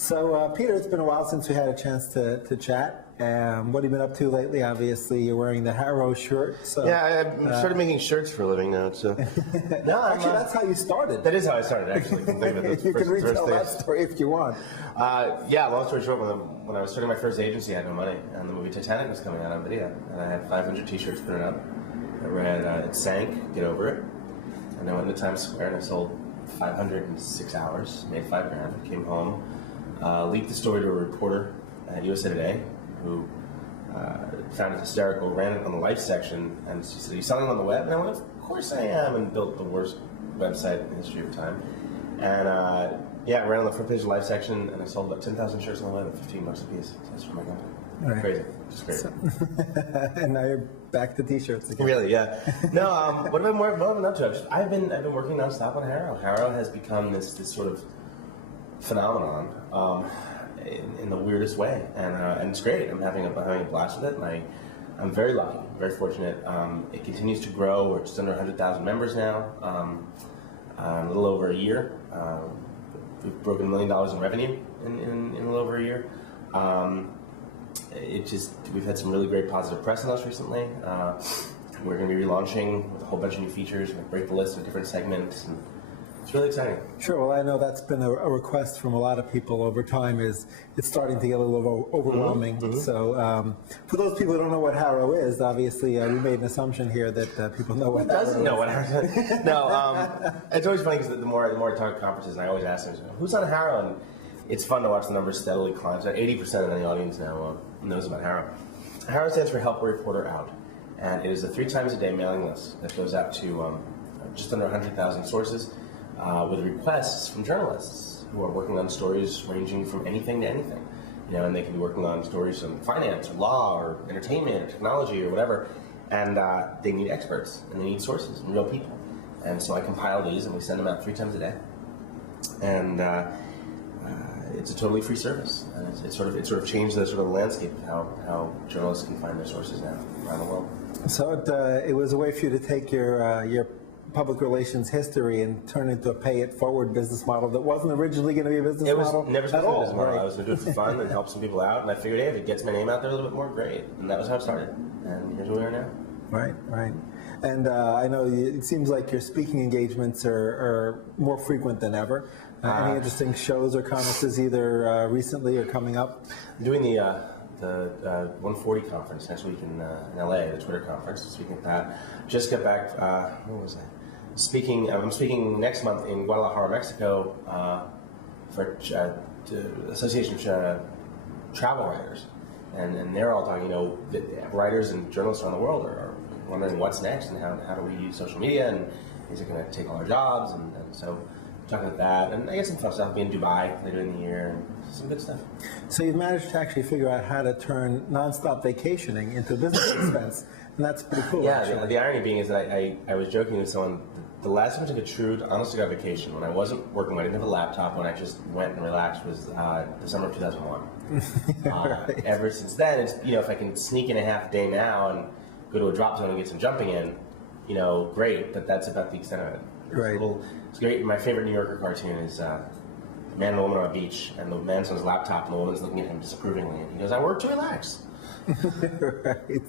So, Peter, it's been a while since we had a chance to chat. What have you been up to lately? Obviously, you're wearing the HARO shirt. So, yeah, I started making shirts for a living now. So, no, actually, that's how you started. That is how I started, actually. You can retell that story if you want. Yeah, long story short, when I was starting my first agency, I had no money, and the movie Titanic was coming out on video, and I had 500 T-shirts printed up. I read "It Sank, Get Over It," and I went into Times Square and I sold 506 hours, made $5,000, came home, leaked the story to a reporter at USA Today, who found it hysterical, ran it on the Life section, and she said, "Are you selling it on the web?" And I went, "Of course I am," and built the worst website in the history of time. And yeah, I ran on the front page of the Life section, and I sold about 10,000 shirts on the web at $15 a piece. So that's for my company. Right. Crazy, just crazy. And now you're back to T-shirts again. Really, yeah. No, what have I been up to? I've been working nonstop on HARO. HARO has become this sort of phenomenon in the weirdest way, and it's great. I'm having a blast with it. I'm very lucky, very fortunate. It continues to grow. We're just under 100,000 members now. A little over a year. We've broken $1 million in revenue in a little over a year. We've had some really great positive press on us recently. We're going to be relaunching with a whole bunch of new features. We're going to break the list of different segments. And it's really exciting. Sure. Well, I know that's been a request from a lot of people over time. It's starting to get a little overwhelming. Mm-hmm. So, for those people who don't know what HARO is, obviously we made an assumption here that people know what HARO is. Who doesn't know what HARO is? No, it's always funny because the more I talk at conferences, and I always ask them, "Who's on HARO?" And it's fun to watch the numbers steadily climb. So 80% of the audience now knows about HARO. HARO stands for Help a Reporter Out, and it is a 3 times a day mailing list that goes out to just under 100,000 sources with requests from journalists who are working on stories ranging from anything to anything. And they can be working on stories on finance or law or entertainment or technology or whatever, and they need experts and they need sources and real people. And so I compile these and we send them out 3 times a day. And it's a totally free service, and it's sort of changed the sort of landscape of how journalists can find their sources now around the world. So it was a way for you to take your public relations history and turn it into a pay-it-forward business model that wasn't originally going to be a business model. It was never supposed to be a business model. Right. I was going to do it for fun and help some people out, and I figured, hey, if it gets my name out there a little bit more, great. And that was how it started, and here's where we are now. Right, right. And I know it seems like your speaking engagements are more frequent than ever. Any interesting shows or conferences either recently or coming up? I'm doing the 140 conference next week in LA, the Twitter conference. Speaking at that, just got back. What was that? I'm speaking next month in Guadalajara, Mexico, for Association of Travel Writers, and they're all talking. Writers and journalists around the world are wondering what's next and how do we use social media, and is it going to take all our jobs, and so. Talking about that, and I guess some fun stuff. I'll be in Dubai later in the year, and some good stuff. So you've managed to actually figure out how to turn nonstop vacationing into a business expense, and that's pretty cool. Yeah, the irony being is that I was joking with someone. The last time I took a true, honest-to-God vacation, when I wasn't working, when I didn't have a laptop, when I just went and relaxed, was the summer of 2001. Right. Ever since then, it's if I can sneak in a half day now and go to a drop zone and get some jumping in, great. But that's about the extent of it. Right. It's great. My favorite New Yorker cartoon is a man and a woman on a beach, and the man's on his laptop, and the woman's looking at him disapprovingly, and he goes, "I work to relax." Right.